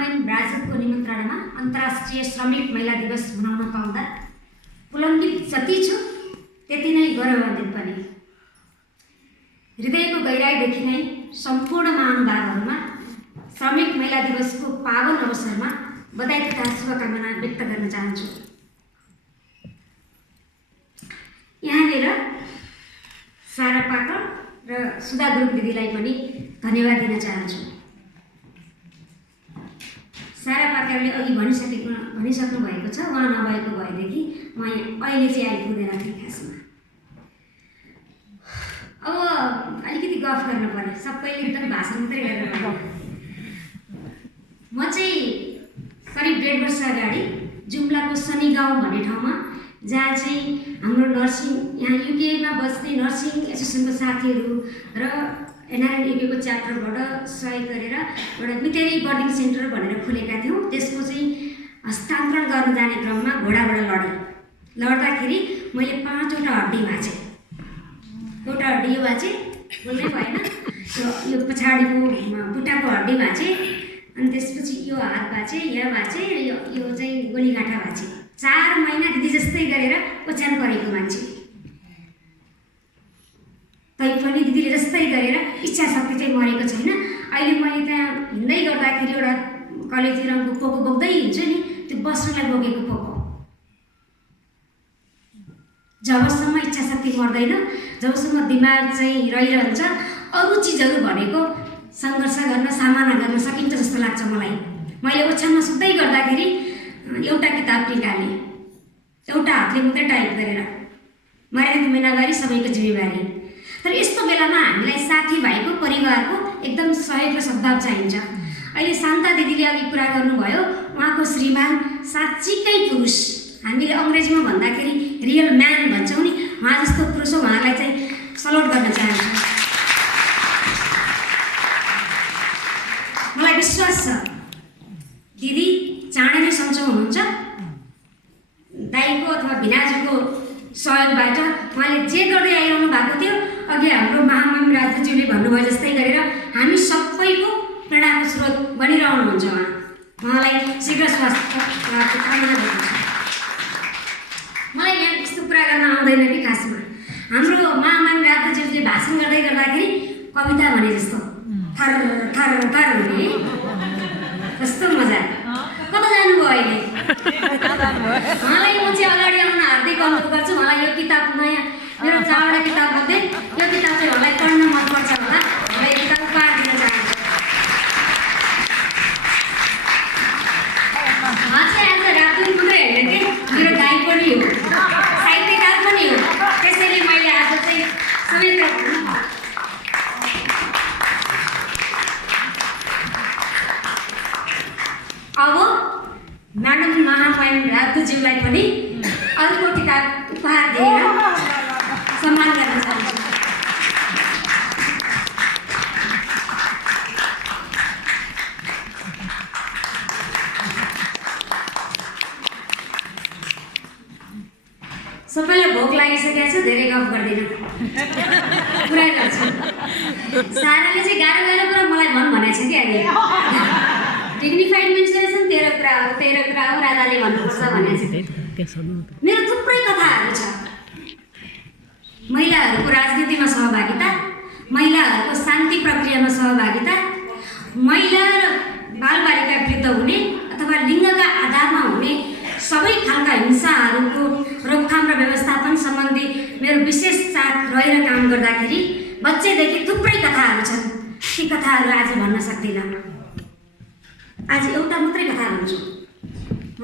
महामहिम राजदूतको निमन्त्रणामा अन्तर्राष्ट्रिय श्रमिक महिला दिवस मनाउन पाउँदा पुलम्बित जति छु त्यति नै गौरवान्वित पनि। हृदयको गहिराईदेखि नै सम्पूर्ण महानुभावहरूमा श्रमिक महिला दिवसको पावन अवसरमा बधाई तथा शुभकामना व्यक्त गर्न चाहन्छु। यहाँनिर सारा पाकर र सुधा गुरुङ दिदीलाई पनि धन्यवाद दिन चाहन्छु। सारा पाकरले अघि भनिसक्नु भएको छ, उहाँ नभएको भएदेखि म अहिले चाहिँ आइपुग्दैन थिएँ खासमा। अब अलिकति गफ गर्नु पर्यो, सबैले एकदम भाषण मात्रै गरेर पर्यो। म चाहिँ करिब 1.5 वर्ष अगाडि जुम्लाको शनि गाउँ भन्ने ठाउँमा, जहाँ चाहिँ हाम्रो नर्सिङ यहाँ युकेमा बस्ने नर्सिङ एसोसिएसनको साथीहरू र एनआरएनयुकेको च्याप्टरबाट सहयोग गरेर एउटा मिटेरी बर्डिङ सेन्टर भनेर खोलेका थियौँ। त्यसको चाहिँ हस्तान्तरण गर्न जाने क्रममा घोडाबाट लड्दाखेरि मैले 5वटा हड्डी भाँचेँ। एउटा हड्डी यो भाँचेँ, बोल्नै भएन, यो पछाडिको बुट्टाको हड्डी भाँचेँ, अनि त्यसपछि यो हात भाँचेँ, यहाँ भाँचेँ, र यो चाहिँ गोलीगाँठा भाँचेँ। 4 महिना दिदी जस्तै गरेर ओछ्यान परेको मान्छे, तैपनि दिदीले जस्तै गरेर इच्छा शक्ति चाहिँ मरेको छैन। अहिले मैले त्यहाँ हिँड्दै गर्दाखेरि एउटा कलेजी रङको पोको बोक्दै हिँड्छु नि, त्यो बस्नुलाई बोकेको पोको। जबसम्म इच्छा शक्ति मर्दैन, जबसम्म दिमाग चाहिँ रहिरहन्छ, अरू चिजहरू भनेको सङ्घर्ष गर्न सामना गर्न सकिन्छ जस्तो लाग्छ मलाई। मैले ओछ्यानमा सुत्दै गर्दाखेरि एउटा किताब निकालेँ, एउटा हातले मात्रै टाइप गरेर, मर्यादित जिम्मेवारी सबैको जिम्मेवारी। तर यस्तो बेलामा हामीलाई साथीभाइको परिवारको एकदम सहयोग र सद्भाव चाहिन्छ। अहिले शान्ता दिदीले अघि कुरा गर्नुभयो, उहाँको श्रीमान साँच्चीकै पुरुष, हामीले अङ्ग्रेजीमा भन्दाखेरि रियल म्यान भन्छौँ नि, उहाँ जस्तो पुरुष हो। उहाँलाई चाहिँ सलोट गर्न चाहन्छु। मलाई विश्वास छ दिदी चाँडै नै सन्चो हुनुहुन्छ। दाइको अथवा भिनाजुको सहयोगबाट उहाँले जे गर्दै आइरहनु भएको थियो, अघि हाम्रो महामहिम राजदूतज्यूले भन्नुभयो जस्तै गरेर हामी सबैको प्रेरणाको स्रोत बनिरहनुहुन्छ। उहाँलाई शीघ्र स्वास्थ्य कामना गर्दछु। मलाई यहाँ यस्तो कुरा गर्न आउँदैन कि खासमा हाम्रो महामहिम राजदूतज्यूले भाषण गर्दै गर्दाखेरि कविता भने जस्तो थर थर थर हुने कस्तो मजा। कता जानुभयो अहिले? उहाँलाई म चाहिँ अगाडि आउन हार्दिक अनुरोध गर्छु। उहाँलाई यो किताब नयाँ मेरो 4वटा किताब मध्ये यो किताब चाहिँ उहाँलाई पढ्न मनपर्छ होला, उहाँलाई यो किताब उपहार दिन चाहन्छु। उहाँ चाहिँ आज राजदूत मात्रै होइन कि मेरो दाइ पनि हो, साहित्यकार पनि हो। त्यसैले मैले आज चाहिँ सबैका अब म्याडम महामहिम राजदूतज्यूलाई पनि अर्को किताब उपहार दिएर सम्मान गर्न चाहन्छु। सबैलाई भोक लागिसकेको छ, धेरै गफ गर्दिनँ, कुरा गर्छु। साराले चाहिँ गाह्रो गाह्रो कुरा मलाई भनेको छ कि अहिले डिग्निफाइड मेन्सुरेसन 13 कुरा हो, 13 कुरा हो, राजाले भन्नुपर्छ भनेको छ। मेरो थुप्रै कथाहरू छ। महिलाहरूको राजनीतिमा सहभागिता, महिलाहरूको शान्ति प्रक्रियामा सहभागिता, महिला र बालबालिका वृद्ध हुने अथवा लिङ्गका आधारमा हुने सबै खालका हिंसाहरूको रोकथाम र व्यवस्थापन सम्बन्धी मेरो विशेष चाख रहेर काम गर्दाखेरि बच्चेदेखि थुप्रै कथाहरू छन्। ती कथाहरू आज भन्न सक्दिनँ। आज एउटा मात्रै कथा भन्छु,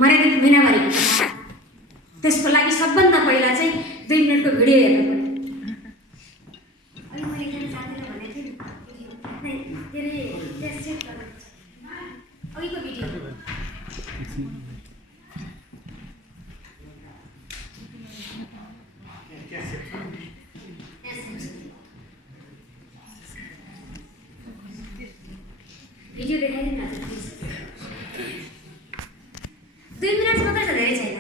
मर्यादित जिम्मेवारीको कथा। त्यसको लागि सबभन्दा पहिला चाहिँ 2 मिनटको भिडियो हेर्नु पर्यो। अहिले मैले एकजना साथीले भनेको थिएँ नि, के अरे अघिको भिडियो भिडियो देखाइदिनु न प्लिज। 2 मिनट मात्रै छ, धेरै छैन।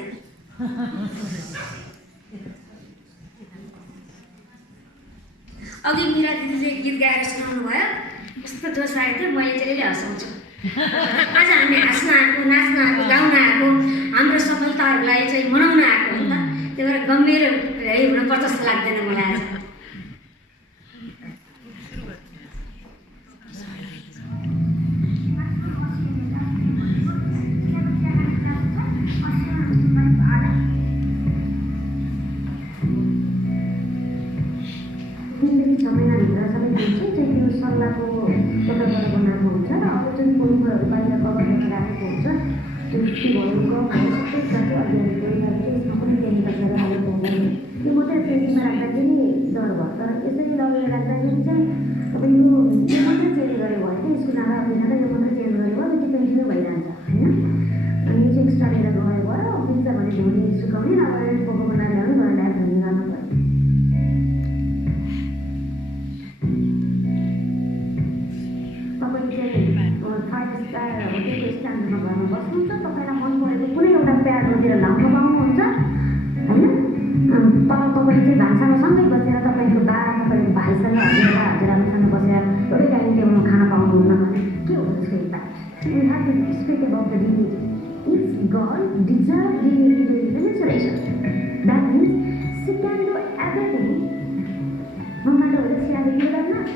अघि मीरा दिदीले गीत गाएर सुनाउनु भयो, कस्तो जोस आएको थियो। मैले चाहिँ हँसाउँछु। आज हामी हाँस्न आएको, नाच्न आएको, गाउन आएको, हाम्रो सफलताहरूलाई चाहिँ मनाउन आएको हो नि त। त्यही भएर गम्भीर हुनुपर्छ जस्तो लाग्दैन मलाई आज। सल्लाहको प्रोटोकल बनाएको हुन्छ र अब जुन फोनहरू बाहिर कभर गरेर राखेको हुन्छ त्यो भएको सबै जाति अध्ययन गरिरहेको चाहिँ यसमा पनि केमिकल्सहरू हालेको हुँदैन। त्यो मात्रै ट्रेनिङमा राख्दाखेरि डर भयो। तर यसरी लगेर राख्दाखेरि चाहिँ अब यो मात्रै चेन्ज गऱ्यो भयो कि यसको नारा बिना यो मात्रै चेन्ज गऱ्यो भयो त्यो पेन्टिङै भइरहन्छ होइन। अनि यो चाहिँ एक्स्ट्रा लिएर गयो भयो बिन्छ भने धुनी सुकाउने नभए पोको बनाएर ल्याउने भनेर डाइरेक्ट धुनी गर्नु पऱ्यो। स्ट्यान्डमा घरमा बस्नुहुन्छ, तपाईँलाई मन परेको कुनै एउटा प्याडतिर लाउन पाउनुहुन्छ होइन। तर तपाईँले चाहिँ भान्सामा सँगै बसेर तपाईँको बा तपाईँको भाइसँग हजुरआमासँग बसेर एउटै डाइनिङ टेबलमा खाना पाउनुहुन्न भने के हो त्यसको impact? We have to speak about the dignity. If god deserve dignity to is reason that means she can do everything no matter whether she have it or not.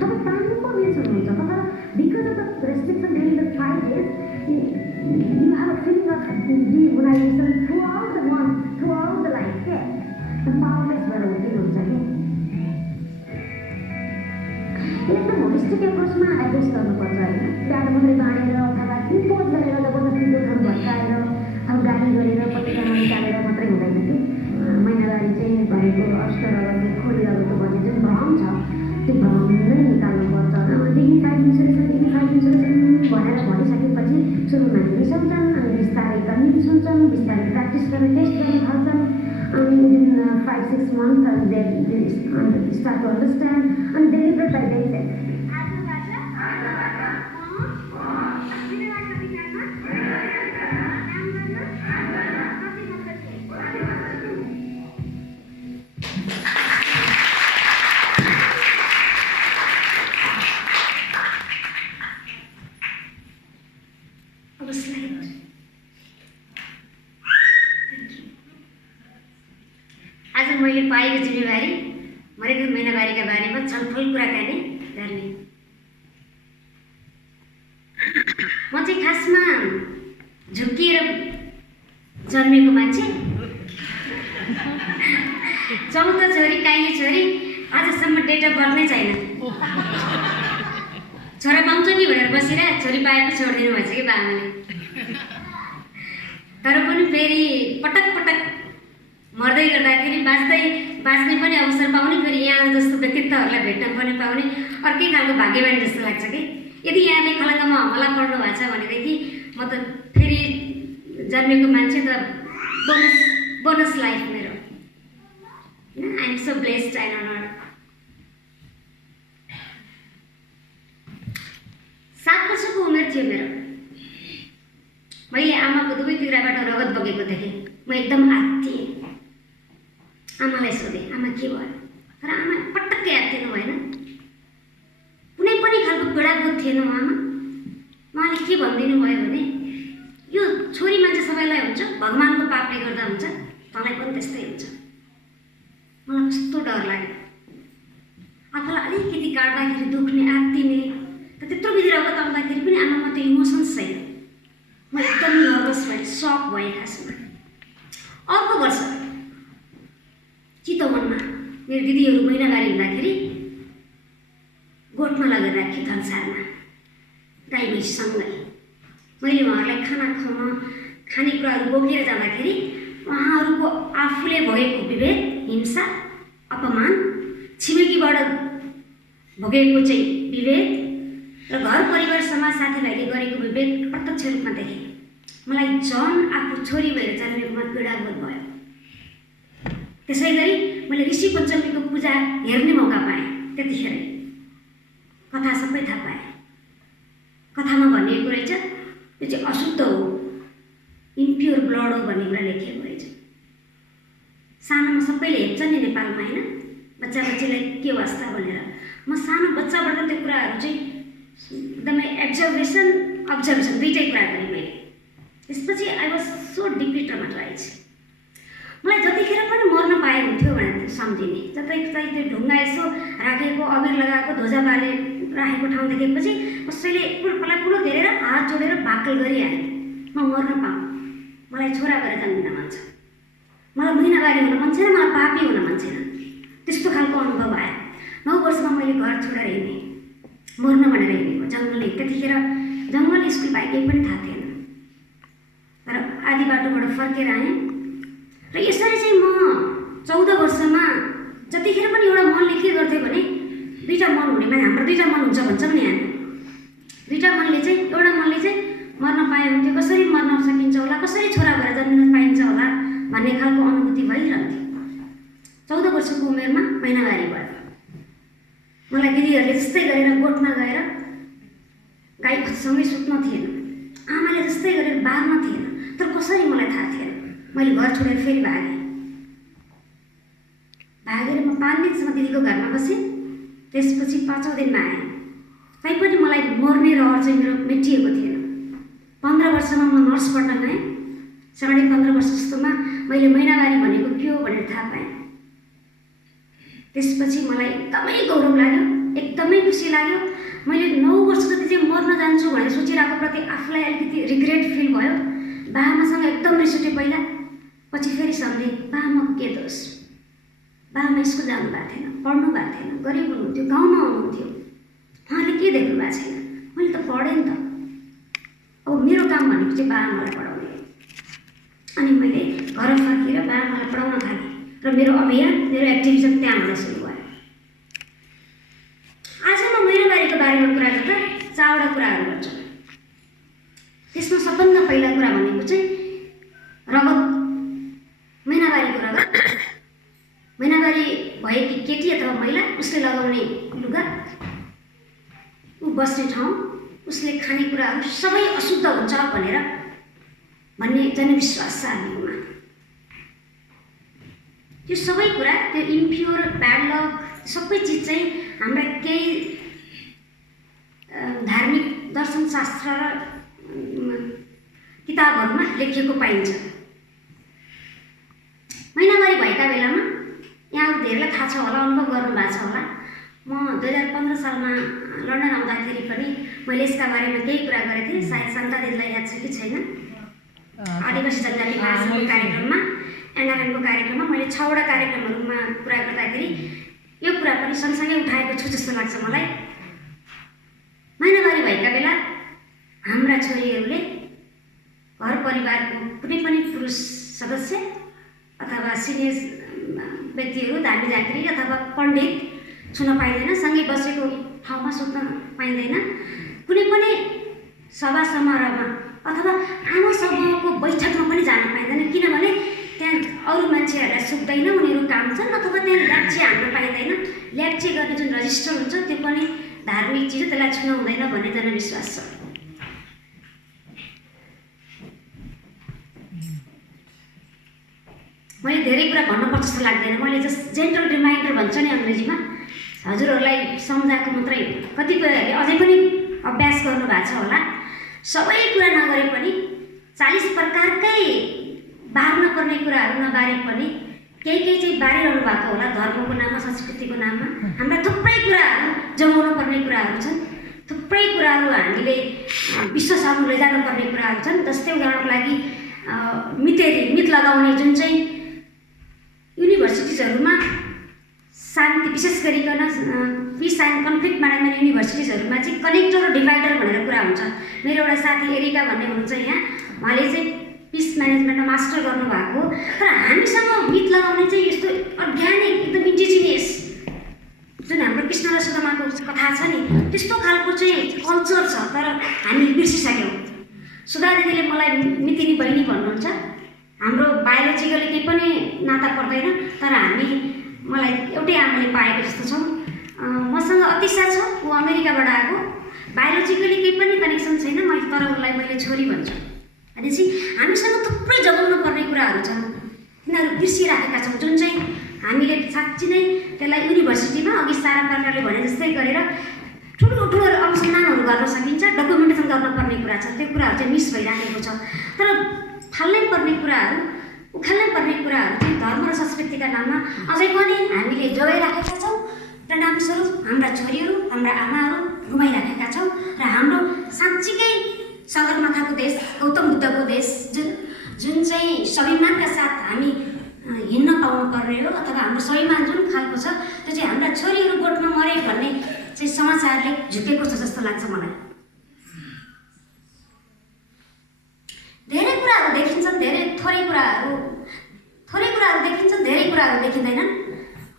तपाईँ तान्नु पो मिल्छ हुनुहुन्छ तर because of the restriction during the 5 days, you have a feeling of dehumanization throughout the month, throughout the life. Yeah, the powerless भएर उठेको हुन्छ कि एकदम होलिस्टिक एप्रोचमा एड्रेस गर्नुपर्छ होइन। प्याड मात्रै बाँडेर अथवा इम्पोज गरेर जबरजस्ती दोकान भट्काएर अब गाडी गरेर पत्रिकामा निकालेर मात्रै हुँदैन कि। महिनावारी चाहिँ भनेको अष्टरगति खोलिरहेको भन्ने जुन भ्रम छ त्यो भ्रम नै निकाल्नुपर्छ। डिग्निफाइड इन्सुरेन्स भनेर भनिसकेपछि सुरुमा रिसाउँछन् अनि बिस्तारै कन्भिन्स हुन्छन्, बिस्तारै प्र्याक्टिस गरेर टेस्ट गर्न थाल्छन् अनि within 5-6 months they start to understand अनि डेलिभर बाई देमसेल्फ। आज मैले पाएको जिम्मेवारी मरेको महिनावारीका बारेमा छलफल कुराकानी गर्ने। म चाहिँ खासमा झुक्किएर जन्मेको मान्छे। 14 छोरी काइली छोरी आजसम्म डेट अफ बर्थ नै छैन। छोरा पाउँछ कि भनेर बसेर छोरी पाएको छोडिदिनु भएछ कि बाबाले। तर पनि फेरि पटक पटक मर्दै गर्दाखेरि बाँच्ने पनि अवसर पाउने, फेरि यहाँ जस्तो व्यक्तित्वहरूलाई भेट्न पनि पाउने अर्कै खालको भाग्यवानी जस्तो लाग्छ कि। यदि यहाँले खलङ्गामा हमला पर्नु भएको छ भनेदेखि म त फेरि जन्मेको मान्छे त बोनस लाइफ मेरो। I am so blessed and honoured. 7 वर्षको उमेर थियो मेरो। मैले आमाको दुवैतिरबाट रगत बगेको देखेँ। म एकदम आत्तिएँ। आमालाई सोधेँ आमा के भयो? तर आमा पटक्कै आत्तिनु भएन। कुनै पनि खालको पीडाबोध थिएन उहाँमा। उहाँले के भनिदिनु भयो भने यो छोरी मान्छे सबैलाई हुन्छ, भगवान्को पापले गर्दा हुन्छ, तँलाई पनि त्यस्तै हुन्छ। मलाई कस्तो डर लाग्यो। आफूलाई अलिकति काट्दाखेरि दुख्ने, आत्तिने, त्यत्रो विधि रगत आउँदाखेरि पनि आमामा त्यो इमोसन्स छैन। म एकदम नर्भस भएँ, सक भएँ खासमा। अर्को वर्ष चितवनमा मेरो दिदीहरू महिनावारी हुँदाखेरि गोठमा लगेर राख्यो धनसारमा गाई भैँसीसँगै। मैले उहाँहरूलाई खाना खुवाउन खानेकुराहरू बोकेर जाँदाखेरि उहाँहरूको आफूले भोगेको विभेद, हिंसा, अपमान, छिमेकीबाट भोगेको चाहिँ विभेद र घर परिवार समाज साथीभाइले गरेको विभेद प्रत्यक्ष रूपमा देखेँ। मलाई झन् आफू छोरी भएर जन्मेकोमा पीडाबोध भयो। त्यसै गरी मैले ऋषि पञ्चमीको पूजा हेर्ने मौका पाएँ। त्यतिखेर कथा सबै थाहा पाएँ। कथामा भनिएको रहेछ यो चाहिँ अशुद्ध हो, इम्प्योर ब्लड हो भन्ने कुरा लेखिएको रहेछ। सानोमा सबैले हेप्छ नि नेपालमा होइन, बच्चा बच्चीलाई के वास्ता भनेर। म सानो बच्चाबाट त्यो कुराहरू चाहिँ एकदमै एब्जर्भेसन अब्जर्भेसन दुईटै कुरा गरेँ मैले। त्यसपछि I was so deeply traumatise. मलाई जतिखेर पनि मर्न पाए हुन्थ्यो भनेर सम्झिने, जतै त्यो ढुङ्गा यसो राखेको, अबिर लगाएको, ध्वजा बाले राखेको ठाउँ देखेपछि कसैले मलाई पुरो घेरेर हात जोडेर भाकल गरिहाले म मर्न पाऊँ। मलाई छोरा भएर जन्मिन मन छ, मलाई महिनावारी हुन मन छैन, मलाई पापी हुन मन छैन। त्यस्तो खालको अनुभव आयो। 9 वर्षमा मैले घर छोडेर हिँडेँ, मर्न भनेर हिँडेको जङ्गलले। त्यतिखेर जङ्गल स्कुल बाहेक केही पनि थाहा थिएन, तर आधी बाटोबाट फर्केर आएँ। र यसरी चाहिँ म 14 वर्षमा जतिखेर पनि एउटा मनले के गर्थ्यो भने, दुईवटा मन हुनेमा हाम्रो दुईवटा मन हुन्छ भन्छौँ नि हामी, दुईवटा मनले चाहिँ, एउटा मनले चाहिँ मर्न पाए हुन्थ्यो, कसरी मर्न सकिन्छ होला, कसरी छोरा भएर जन्मिन पाइन्छ होला भन्ने खालको अनुभूति भइरहन्थ्यो। 14 वर्षको उमेरमा महिनावारी भयो। मलाई दिदीहरूले जस्तै गरेर गोठमा गएर गाईसँगै सुत्न थिएन, आमाले जस्तै गरेर बार्न थिएन, तर कसरी मलाई थाहा थिएन। मैले घर छोडेर फेरि भागेँ। भागेर म 5 दिनसम्म दिदीको घरमा बसेँ। त्यसपछि 5औं दिनमा आएँ। तैपनि मलाई मर्ने रहर चाहिँ मेरो मेटिएको थिएन। 15 वर्षमा म नर्स पढ्न गएँ। 15.5 वर्ष जस्तोमा मैले महिनावारी भनेको के हो भनेर थाहा पाएँ। त्यसपछि मलाई एकदमै गौरव लाग्यो, एकदमै खुसी लाग्यो। मैले 9 वर्ष जति चाहिँ मर्न जान्छु भनेर सोचिरहेको प्रति आफूलाई अलिकति रिग्रेट फिल भयो। बाआमासँग एकदम रिस उठ्यो पहिला, पछि फेरि सम्झेँ बाआमाको के दोष। बाआमा स्कुल जानु भएको थिएन, पढ्नु भएको थिएन, गरिब हुनुहुन्थ्यो, गाउँमा हुनुहुन्थ्यो, उहाँले के देख्नु भएको छैन। मैले त पढेँ नि त। अब मेरो काम भनेको चाहिँ बाआमालाई पढाउने। अनि मैले घर फर्केर बाआमालाई पढाउन थालेँ र मेरो अभियान, मेरो एक्टिभिजम त्यहाँबाट सुरु भयो। आज म महिनावारीको बारेमा कुरा गर्दा 4वटा कुराहरू गर्छु। त्यसमा सबभन्दा पहिला कुरा भनेको चाहिँ रगत, महिनावारीको रगत। महिनावारी भएकी केटी अथवा महिला, उसले लगाउने लुगा, ऊ बस्ने ठाउँ, उसले खानेकुराहरू सबै अशुद्ध हुन्छ भनेर भन्ने जनविश्वास छ हामीमा। त्यो सबै कुरा, त्यो इम्प्योर, ब्याड लक, सबै चिज चाहिँ हाम्रा केही धार्मिक दर्शनशास्त्र र किताबहरूमा लेखिएको पाइन्छ। महिनावारी भएका बेलामा यहाँहरू धेरैलाई थाहा छ होला, अनुभव गर्नु भएको छ होला। म 2015 सालमा लन्डन आउँदाखेरि पनि मैले यसका बारेमा केही कुरा गरेको थिएँ। सायद शान्ता दिदीलाई याद छ कि छैन। आदिवासी जनजाति महासङ्घको कार्यक्रममा, एनआरएनको कार्यक्रममा मैले 6वटा कार्यक्रमहरूमा कुरा गर्दाखेरि यो कुरा पनि सँगसँगै उठाएको छु जस्तो लाग्छ मलाई। महिनावारी भएका बेला हाम्रा छोरीहरूले घर परिवारको कुनै पनि पुरुष सदस्य अथवा सिनियर व्यक्तिहरू, धामी झाँक्री अथवा पण्डित छुन पाइँदैन, सँगै बसेको ठाउँमा सुत्न पाइँदैन, कुनै पनि सभा समारोहमा अथवा आमा समूहको बैठकमा पनि जान पाइँदैन। किनभने त्यहाँ अरू मान्छेहरूलाई सुक्दैन, उनीहरू काम छन्, अथवा त्यहाँ ल्याप्चे हान्न पाइँदैन। ल्याप्चे गर्ने जुन रजिस्टर हुन्छ त्यो पनि धार्मिक चिज हो, त्यसलाई छुन हुँदैन भन्ने जनविश्वास छ। मैले धेरै कुरा भन्नुपर्छ जस्तो लाग्दैन। मैले जस्ट जेन्टल रिमाइन्डर भन्छ नि अङ्ग्रेजीमा, हजुरहरूलाई सम्झाएको मात्रै हो। कतिपयहरूले अझै पनि अभ्यास गर्नु भएको छ होला। सबै कुरा नगरे पनि 40 प्रकारकै बार्न पर्ने कुराहरू नबारे पनि केही चाहिँ बारिरहनु भएको होला। धर्मको नाममा, संस्कृतिको नाममा हाम्रा थुप्रै कुराहरू जोगाउनु पर्ने कुराहरू छन्। थुप्रै कुराहरू हामीले विश्वसम्म लैजानुपर्ने कुराहरू छन्। जस्तै उदाहरणको लागि मित लगाउने जुन चाहिँ युनिभर्सिटिजहरूमा शान्ति, विशेष गरिकन पिस एन्ड कन्फ्लिक्ट म्यानेजमेन्ट युनिभर्सिटिजहरूमा चाहिँ कनेक्टर र डिभाइडर भनेर कुरा हुन्छ। मेरो एउटा साथी एरिका भन्ने हुनुहुन्छ यहाँ, उहाँले चाहिँ पिस म्यानेजमेन्टमा मास्टर गर्नुभएको। तर हामीसँग मित लगाउने चाहिँ यस्तो अर्ग्यानिक, एकदम इन्डिजिनियस जुन हाम्रो कृष्ण र सुदामाको कथा छ नि, त्यस्तो खालको चाहिँ कल्चर छ, तर हामी बिर्सिसक्यौँ। सुधा दिदीले मलाई मितिनी बहिनी भन्नुहुन्छ। हाम्रो बायोलोजिकली केही पनि नाता पर्दैन, तर मलाई एउटै आमाले पाएको जस्तो छौँ। मसँग अतिशा छ, ऊ अमेरिकाबाट आएको, बायोलोजिकली केही पनि कनेक्सन छैन, तर उसलाई मैले छोरी भन्छु। भनेपछि हामीसँग थुप्रै जोगाउनु पर्ने कुराहरू छन्, तिनीहरू बिर्सिराखेका छौँ। जुन चाहिँ हामीले साँच्ची नै त्यसलाई युनिभर्सिटीमा अघि सारा प्रकारले भने जस्तै गरेर ठुलो अनुसन्धानहरू गर्न सकिन्छ, डकुमेन्टेसन गर्न पर्ने कुरा छ, त्यो कुराहरू चाहिँ मिस भइराखेको छ। तर फाल्नै पर्ने कुराहरू, उखाल्नै पर्ने कुराहरू चाहिँ धर्म र संस्कृतिका नाममा अझै पनि हामीले जोगाइराखेका छौँ। परिणामस्वरूप हाम्रा छोरीहरू, हाम्रा आमाहरू गुमाइराखेका छौँ र हाम्रो साँच्चीकै सगरमाथाको देश, गौतम बुद्धको देश जुन चाहिँ स्वाभिमानका साथ हामी हिँड्न पाउनु पर्ने हो, अथवा हाम्रो स्वाभिमान जुन खालको छ त्यो चाहिँ हाम्रा छोरीहरू गोठमा मरे भन्ने चाहिँ समाचारले झुकेको छ जस्तो लाग्छ मलाई। धेरै कुराहरू देखिन्छन्, थोरै कुराहरू देखिन्छन्, धेरै कुराहरू देखिँदैनन्।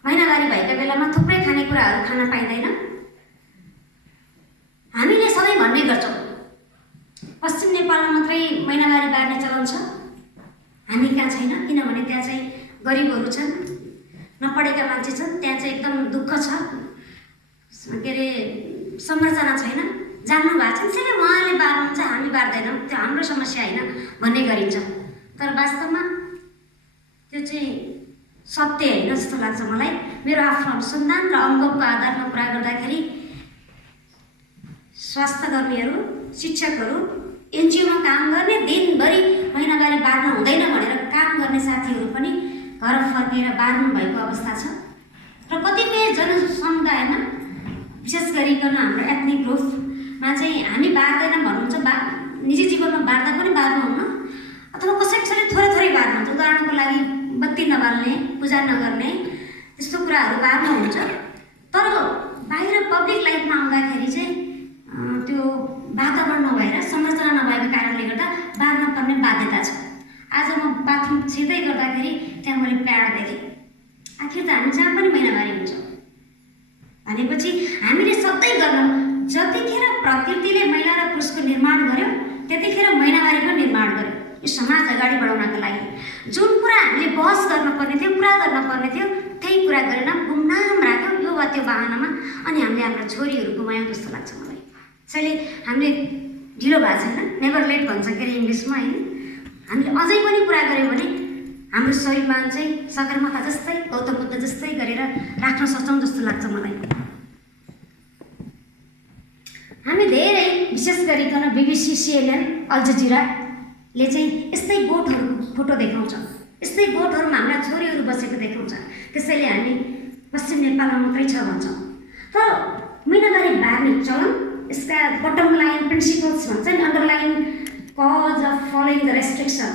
महिनावारी भएका बेलामा थुप्रै खानेकुराहरू खान पाइँदैन। हामीले सधैँ भन्ने गर्छौँ पश्चिम नेपालमा मात्रै महिनावारी बार्ने चलन छ, हामी कहाँ छैन, किनभने त्यहाँ चाहिँ गरिबहरू छन्, नपढेका मान्छे छन्, त्यहाँ चाहिँ एकदम दुःख छ, के अरे संरचना छैन, जान्नु भएको छ, त्यसैले उहाँले बार्नुहुन्छ, हामी बार्दैनौँ, त्यो हाम्रो समस्या होइन भन्ने गरिन्छ। तर वास्तवमा त्यो चाहिँ सत्य होइन जस्तो लाग्छ मलाई। मेरो आफ्नो अनुसन्धान र अनुभवको आधारमा कुरा गर्दाखेरि स्वास्थ्यकर्मीहरू, शिक्षकहरू, एनजिओमा काम गर्ने, दिनभरि महिनावारी बार्न हुँदैन भनेर काम गर्ने साथीहरू पनि घर फर्केर बार्नु भएको अवस्था छ। र कतिपय जनसमुदायमा विशेष गरिकन हाम्रो एथनिक ग्रुपमा चाहिँ हामी बार्दैन भन्नुहुन्छ, निजी जीवनमा बार्दा पनि बार्नुहुन्न, अथवा कसैले थोरै बार्नुहुन्छ। उदाहरणको लागि बत्ती नबाल्ने, पूजा नगर्ने, त्यस्तो कुराहरू बार्नुहुन्छ। तर बाहिर पब्लिक लाइफमा आउँदाखेरि चाहिँ त्यो वातावरण नभएर, संरचना नभएको कारणले गर्दा बार्न पर्ने बाध्यता छ। आज म बाथरुम छिर्दै गर्दाखेरि त्यहाँ मैले प्याड देखेँ। आखिर त हामी जहाँ पनि महिनावारी हुन्छ भनेपछि हामीले सधैँ गर्नु, जतिखेर प्रकृतिले महिला र पुरुषको निर्माण गर्यो त्यतिखेर महिनावारीको निर्माण गर्यो यो समाज अगाडि बढाउनका लागि। जुन कुरा हामीले बहस गर्नुपर्ने थियो, कुरा गर्नुपर्ने थियो, त्यही कुरा गरेर गुमनाम राख्यो यो वा त्यो बहानामा, अनि हामीले हाम्रा छोरीहरू गुमायौँ जस्तो लाग्छ मलाई। त्यसैले हामीले ढिलो भएको छैन, नेभर लेट भन्छ के अरे इङ्ग्लिसमा, होइन? हामीले अझै पनि कुरा गऱ्यौँ भने हाम्रो स्वाभिमान चाहिँ सगरमाथा जस्तै, गौतम बुद्ध जस्तै गरेर राख्न सक्छौँ जस्तो लाग्छ मलाई। हामी धेरै विशेष गरिकन BBC, CNN, अल जजिराले चाहिँ यस्तै गोठहरूको फोटो देखाउँछ, यस्तै गोठहरूमा हाम्रा छोरीहरू बसेको देखाउँछ। त्यसैले हामी पश्चिम नेपालमा मात्रै छ भन्छौँ। तर महिनावारी बार्ने चलन, यसका बटम लाइन प्रिन्सिपल्स भन्छ नि, underline cause of following the restriction,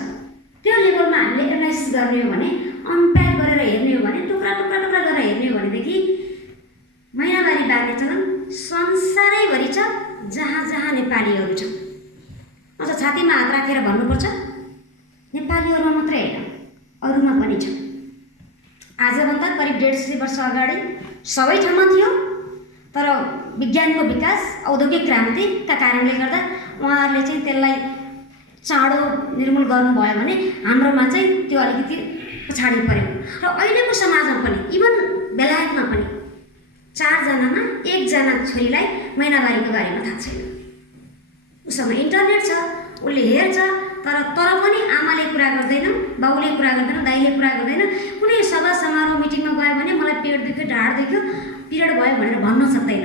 त्यो लेभलमा हामीले एनालाइसिस गर्ने हो भने, अनप्याक गरेर हेर्ने हो भने, टुक्रा गरेर हेर्ने हो भनेदेखि महिनावारी बार्ने चलन संसारैभरि छ, जहाँ नेपालीहरू छन्। अझ छातीमा हात राखेर भन्नुपर्छ, नेपालीहरूमा मात्रै होइन अरूमा पनि छ। आजभन्दा करिब 150 वर्ष अगाडि सबै ठाउँमा थियो, तर विज्ञानको विकास, औद्योगिक क्रान्तिका कारणले गर्दा उहाँहरूले चाहिँ त्यसलाई चाँडो निर्मूल गर्नुभयो भने हाम्रोमा चाहिँ त्यो अलिकति पछाडि पऱ्यो। र अहिलेको समाजमा पनि, इभन बेलायतमा पनि 4 जनामा 1 जना छोरीलाई महिनावारीको बारेमा थाहा छैन। उसँग इन्टरनेट छ, उसले हेर्छ, तर पनि आमाले कुरा गर्दैन, बाउले कुरा गर्दैन, दाइले कुरा गर्दैन। कुनै सभा समारोह मिटिङमा गयो भने मलाई पेट दुख्यो, ढाड दुख्यो, पिरियड भयो भनेर भन्न सक्दैन।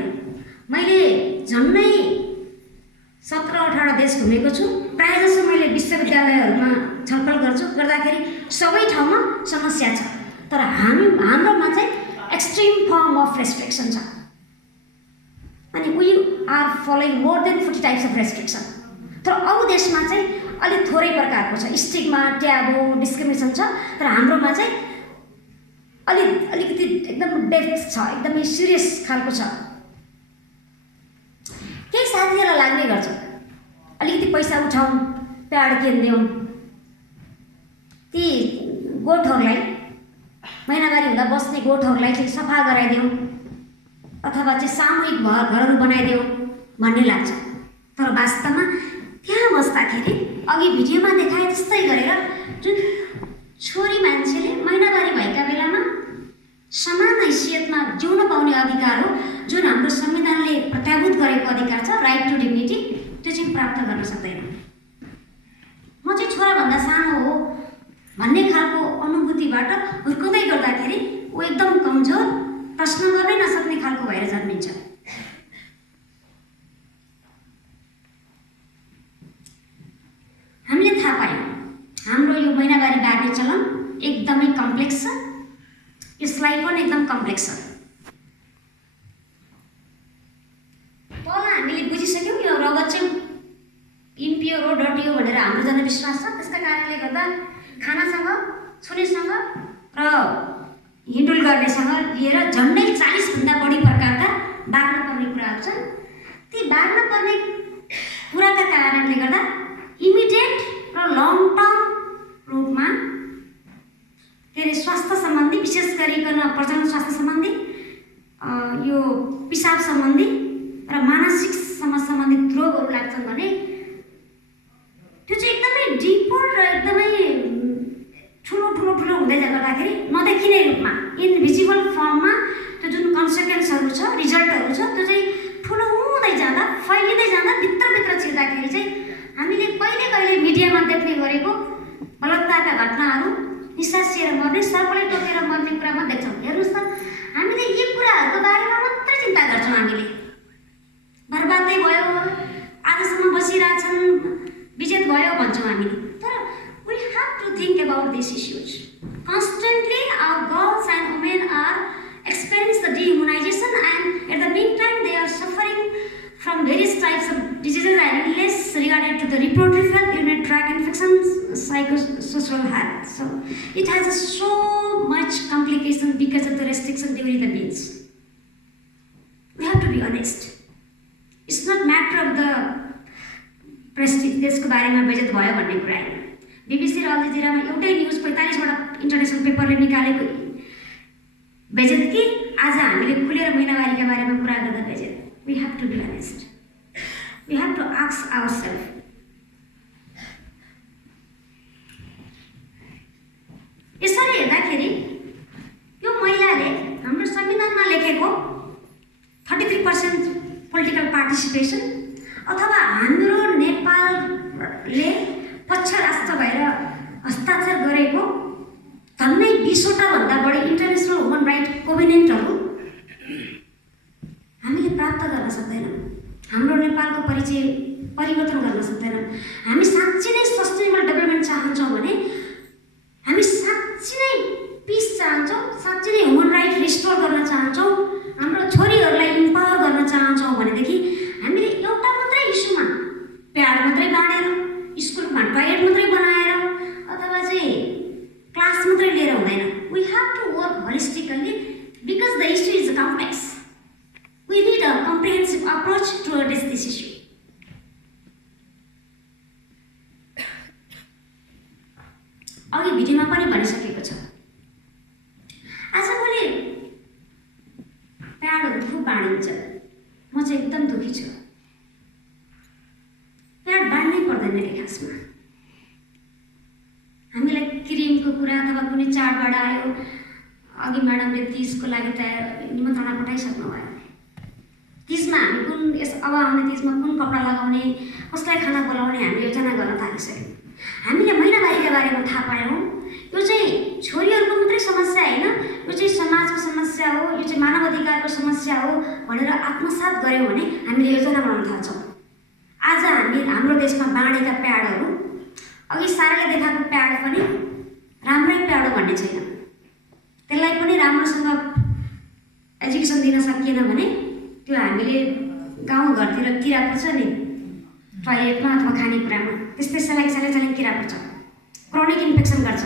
मैले झन्नै 17-18 देश घुमेको छु, प्रायः जसो मैले विश्वविद्यालयहरूमा छलफल गर्दाखेरि सबै ठाउँमा समस्या छ। तर हाम्रोमा चाहिँ एक्सट्रिम फर्म अफ रेस्ट्रिक्सन छ, अनि we are following more than 40 types of restriction. तर अरू देशमा चाहिँ अलिक थोरै प्रकारको छ, स्टिग्मा, ट्याबु, डिस्क्रिमिनेसन छ। तर हाम्रोमा चाहिँ अलिकति एकदम डेप्थ छ, एकदमै सिरियस खालको छ। केही साथीहरूलाई लाग्ने गर्छ अलिकति पैसा उठाउँ, प्याड किनिदेऊ, ती गोठहरूलाई, महिनावारी हुँदा बस्ने गोठहरूलाई चाहिँ सफा गराइदेऊ, अथवा चाहिँ सामूहिक घरहरू बनाइदेऊ भन्ने लाग्छ। तर वास्तवमा त्यहाँ बस्दाखेरि अघि भिडियोमा देखाए जस्तै गरेर जुन छोरी मान्छेले महिनावारी भएका बेलामा समान हैसियतमा जिउन पाउने अधिकार हो, जुन हाम्रो संविधानले प्रत्याभूत गरेको अधिकार छ, राइट टु डिग्निटी, त्यो चाहिँ प्राप्त गर्न सक्दैन। म चाहिँ छोराभन्दा सानो हो भन्ने खालको अनुभूतिबाट हुर्काउँदै गर्दाखेरि ऊ एकदम कमजोर, प्रश्न गर्नै नसक्ने खालको भएर जन्मिन्छ। एकदमै कम्प्लेक्स छ, यसलाई पनि एकदम कम्प्लेक्स छ। तल हामीले बुझिसक्यौँ यो रगत चाहिँ इम्प्योर हो, डर्टी हो भनेर हाम्रो जनविश्वास छ। त्यसका कारणले गर्दा खानासँग, छुनेसँग र हिँडुल गर्नेसँग लिएर झन्डै 40भन्दा बढी प्रकारका बार्न पर्ने कुराहरू छन्। ती बार्न पर्ने कुराका कारणले गर्दा इमिडिएट र लङ टर्म रूपमा के अरे स्वास्थ्य सम्बन्धी, विशेष गरिकन प्रजनन स्वास्थ्य सम्बन्धी, यो पिसाब सम्बन्धी र मानसिक सम्बन्धित रोगहरू लाग्छन् भने त्यो चाहिँ एकदमै डिपर र एकदमै ठुलो हुँदै गर्दाखेरि नदेखिने रूपमा इनभिजिबल फर्ममा त्यो जुन कन्सिक्वेन्सहरू छ, रिजल्टहरू छ, त्यो चाहिँ ठुलो हुँदै जाँदा, फैलिँदै जाँदा भित्रभित्र छिर्दाखेरि चाहिँ हामीले कहिले मिडियामा देख्ने गरेको बलात्कारका घटनाहरू, निसासिएर मर्ने, सर्पले टोकेर मर्ने कुरामा देख्छौँ। हेर्नुहोस् त, हामीले यी कुराहरूको बारेमा मात्रै चिन्ता गर्छौँ। हामीले बर्बादै भयो, आजसम्म बसिरहेछन्, विजेत भयो भन्छौँ हामीले। तर we have to think about these issues. Constantly our girls and women are experiencing the dehumanization, and at the meantime they are suffering from various types of diseases and illness related to the reproductive health, urinary tract infections, psychosocial health. So it has so much complication because of the restriction during the meals. We have to be honest. It's not matter of the prestige, त्यसको बारेमा बेइज्जत भयो भन्ने कुरा होइन। BBC र all जजिरामा एउटै news 45वटा international पेपरले निकालेको बेइज्जत कि आज हामीले खुलेर महिनावारीका बारेमा कुरा गर्दा बेइज्जत। We have to be honest, we have to ask ourselves. यसरी हेर्दाखेरि यो महिलाले हाम्रो संविधानमा लेखेको 33% पोलिटिकल पार्टिसिपेसन अथवा हाम्रो नेपालले पक्ष राष्ट्र भएर हस्ताक्षर गरेको झन्डै 20वटा भन्दा बढी इन्टरनेसनल ह्युमन राइट कोभेनेन्टहरू हामीले प्राप्त गर्न सक्दैनौँ। हाम्रो नेपालको परिचय परिवर्तन गर्न सक्दैनौँ। हामी साँच्चै नै सस्टेनेबल डेभलपमेन्ट चाहन्छौँ भने, हामी साँच्चै नै पिस चाहन्छौँ, साँच्चै नै ह्युमन राइट रिस्टोर गर्न चाहन्छौँ, हाम्रो छोरीहरूलाई इम्पावर गर्न चाहन्छौँ भनेदेखि हामीले एउटा मात्रै इस्युमा प्याड मात्रै बाँडेर, स्कुलमा टोयलेट मात्रै बनाएर अथवा चाहिँ क्लास मात्रै लिएर हुँदैन। We have to work holistically because the issue is complex. We need a comprehensive approach to address this issue. अघि भिडियोमा पनि भनिसकेको छ, आजभोलि प्याडहरू खुब बाँडिन्छ। म चाहिँ एकदम दुःखी छु। प्याड बाँड्नै पर्दैन कि खासमा। हामीलाई क्रिमको कुरा अथवा कुनै चाडबाड आयो, अघि म्याडमले तीजको लागि तयार निमन्त्रणा पठाइसक्नु भयो। तीजमा हामी कुन अब आउने तीजमा कुन कपडा लगाउने, कसलाई खाना बोलाउने हामी योजना गर्न थालिसक्यौँ। हामीले महिनावारीका बारेमा थाहा पायौँ। यो चाहिँ छोरीहरूको मात्रै समस्या होइन, यो चाहिँ समाजको समस्या हो, यो चाहिँ मानव अधिकारको समस्या हो भनेर आत्मसात गऱ्यौँ भने हामीले योजना बनाउन थाल्छौँ। आज हाम्रो देशमा बाँडेका प्याडहरू, अघि साराले देखाएको प्याड पनि राम्रै प्याड हो भन्ने छैन। त्यसलाई पनि राम्रोसँग एजुकेसन दिन सकिएन भने त्यो हामीले गाउँघरतिर किरा पर्छ नि, टोयलेटमा अथवा खानेकुरामा, त्यस्तै सालै किरा पर्छ, क्रोनिक इन्फेक्सन गर्छ।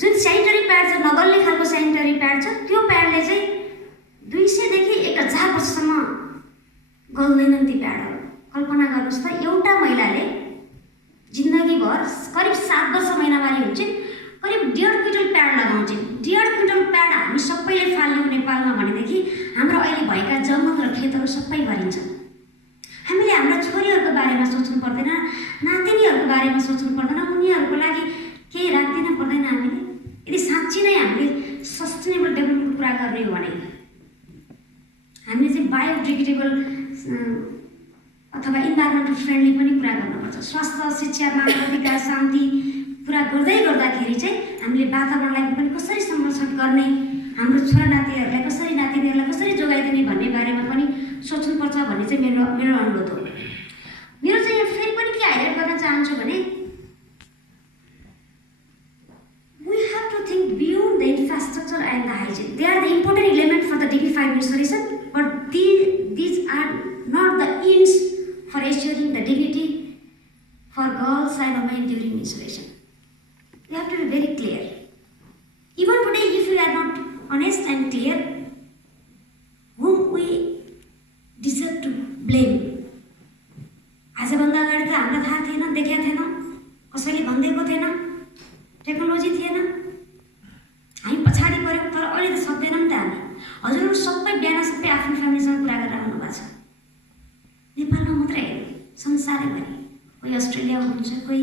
जुन सेनिटरी प्याड छ, नगल्ने खालको सेनिटरी प्याड छ, त्यो प्याडले चाहिँ 200 देखि 1000 वर्षसम्म गल्दैनन् ती प्याडहरू। कल्पना गर्नुहोस् त, एउटा महिलाले जिन्दगीभर करिब 7 वर्ष महिनावारी हुन्छ, करिब 1.5 क्विन्टल प्याड लगाउँछ। 1.5 क्विन्टल प्याड हामी सबैले फाल्यौँ नेपालमा भनेदेखि हाम्रो अहिले भएका जङ्गल र खेतहरू सबै भरिन्छ। हामीले हाम्रा छोरीहरूको बारेमा सोच्नु पर्दैन, नातिनीहरूको बारेमा सोच्नु पर्दैन, उनीहरूको लागि केही राख्दिन पर्दैन। हामीले यदि साँच्चै नै हामीले सस्टेनेबल डेभलपमेन्टको कुरा गर्ने हो भने हामीले चाहिँ बायोडिग्रेडेबल अथवा इन्भाइरोमेन्टल फ्रेन्डली पनि कुरा गर्नुपर्छ। स्वास्थ्य, शिक्षा, मानव अधिकार, शान्ति कुरा गर्दाखेरि चाहिँ हामीले वातावरणलाई पनि कसरी संरक्षण गर्ने, हाम्रो छोरा नातिहरूलाई कसरी, नातिनीहरूलाई कसरी जोगाइदिने भन्ने बारेमा पनि सोच्नुपर्छ भन्ने चाहिँ मेरो अनुरोध हो। मेरो चाहिँ यहाँ फेरि पनि के हाइलाइट गर्न चाहन्छु भने we for girls and women during menstruation. We have to be very clear. Even today, if we are not honest and clear, whom we deserve to blame? आजभन्दा अगाडि त हामीलाई थाहा थिएन, देखेको थिएन, कसैले भनिदिएको थिएन, टेक्नोलोजी थिएन, हामी पछाडि पऱ्यौँ। तर अहिले त सक्दैनौँ नि त हामी। हजुरहरू सबै बिहान सबै आफ्नो फ्यामिलीसँग कुरा गरेर आउनु भएको छ। नेपालमा मात्रै होइन, संसारैभरि, कोही अस्ट्रेलिया हुनुहुन्छ, कोही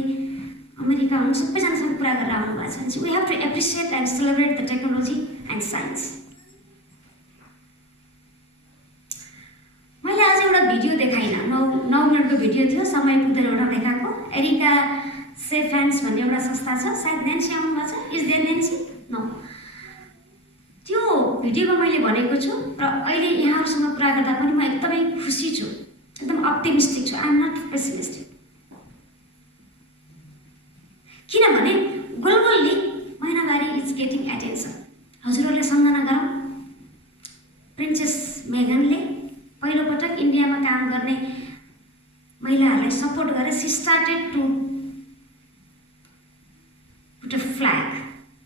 अमेरिका हुनुहुन्छ, सबैजनासँग कुरा गरेर आउनु भएको छ। We have to appreciate and celebrate the technology and science. मैले आज एउटा भिडियो देखाइनँ, 9 मिनटको भिडियो थियो, समय पुग्दैन एउटा देखाएको। एरिका सेफ ह्यान्ड्स भन्ने एउटा संस्था छ, सायद नेन्सी आउनुभएको छ। Is there Nancy? नो। त्यो भिडियोमा मैले भनेको छु र अहिले यहाँहरूसँग कुरा गर्दा पनि म एकदमै खुसी छु, एकदम अप्टिमिस्टिक छु। I am not pessimistic. किनभने ग्लोबल्ली महिनावारी इज गेटिङ एटेन्सन। हजुरहरूले सम्झना गरौँ, प्रिन्सेस मेगनले पहिलोपटक इन्डियामा काम गर्ने महिलाहरूलाई सपोर्ट गरेर she started to put a flag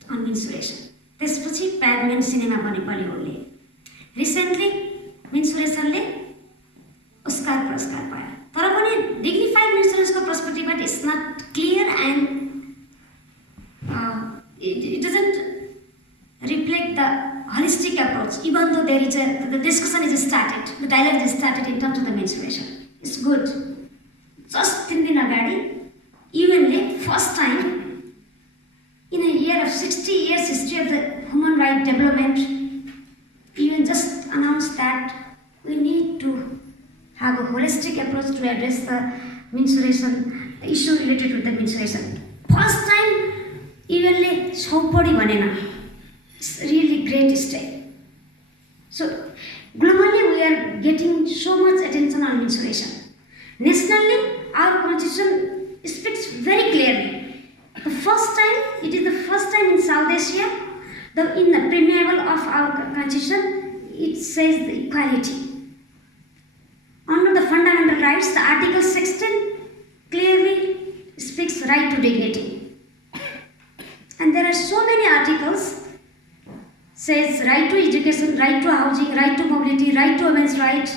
on menstruation. त्यसपछि प्याडम्यान सिनेमा बने बलिउडले। रिसेन्टली मेन्सुरेसनले अस्कार पुरस्कार पायो। तर पनि डिग्निफाइड मेन्सुरेसनको पर्सपेक्टिभबाट it's not clear and it doesn't reflect the holistic approach, even though there is the discussion is started, the dialogue is started in terms of the menstruation. It's good. Just 3 दिन अगाडि UN first time in a year of 60 years history of the human right development, UN just announced that we need to have a holistic approach to address the menstruation, the issue related with the menstruation. First time इभनले छौपडी भनेन। It's really great step. So globally we are getting so much attention on menstruation. Nationally our constitution speaks very clearly. The first time, it is the first time in South Asia, in the preamble of our constitution it says the equality under the fundamental rights. The article 16 clearly speaks right to dignity. And there are so many articles says right to education, right to housing, right to mobility, right to women's right.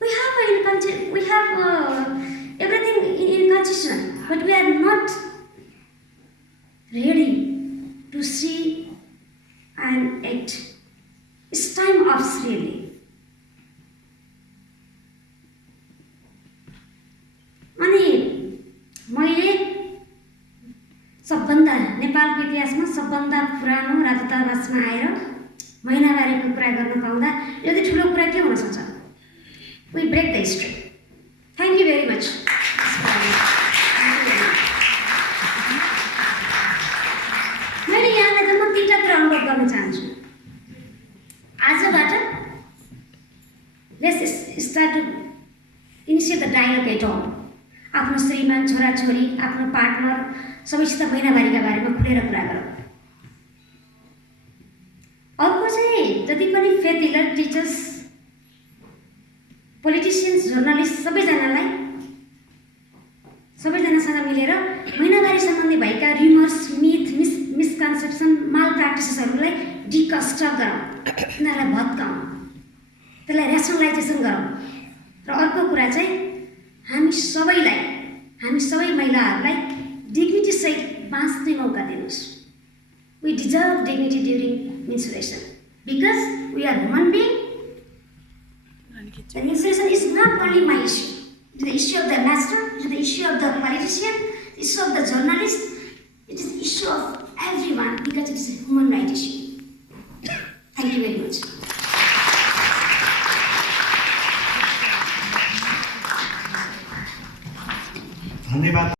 We have everything in constitution, but we are not ready to see and act. It's time of really. अनि मैले सबभन्दा नेपालको इतिहासमा सबभन्दा पुरानो राजदूतावासमा आएर महिनावारीको कुरा गर्न पाउँदा यति ठुलो कुरा के हुन सक्छ? We break the history. Thank you very much. मैले यहाँलाई त म 3टा कुरा अनुभव गर्न चाहन्छु। आजबाट let's start to initiate the dialogue at home. आफ्नो श्रीमान, छोराछोरी, आफ्नो पार्टनर सबैसित महिनावारीका बारेमा खुलेर कुरा गरौँ। अर्को चाहिँ जति पनि faith healer, teachers, politicians, journalist सबैजनासँग मिलेर महिनावारी सम्बन्धी भएका र्युमर्स, मिथ, मिसकन्सेप्सन, माल प्र्याक्टिसेसहरूलाई डिकन्स्ट्रक्ट गरौँ, उनीहरूलाई भत्काउँ, त्यसलाई ऱ्यासनलाइजेसन गरौँ। र अर्को कुरा चाहिँ हामी सबै महिलाहरूलाई डिग्निटी सहित बाँच्ने मौका दिनुहोस्। We deserve dignity during menstruation because we are human being. The menstruation is not only my issue, it is the issue of the master, it is the issue of the politician, issue of the journalist, it is issue of every one because it is a human right issue. Thank you very much. धन्यवाद।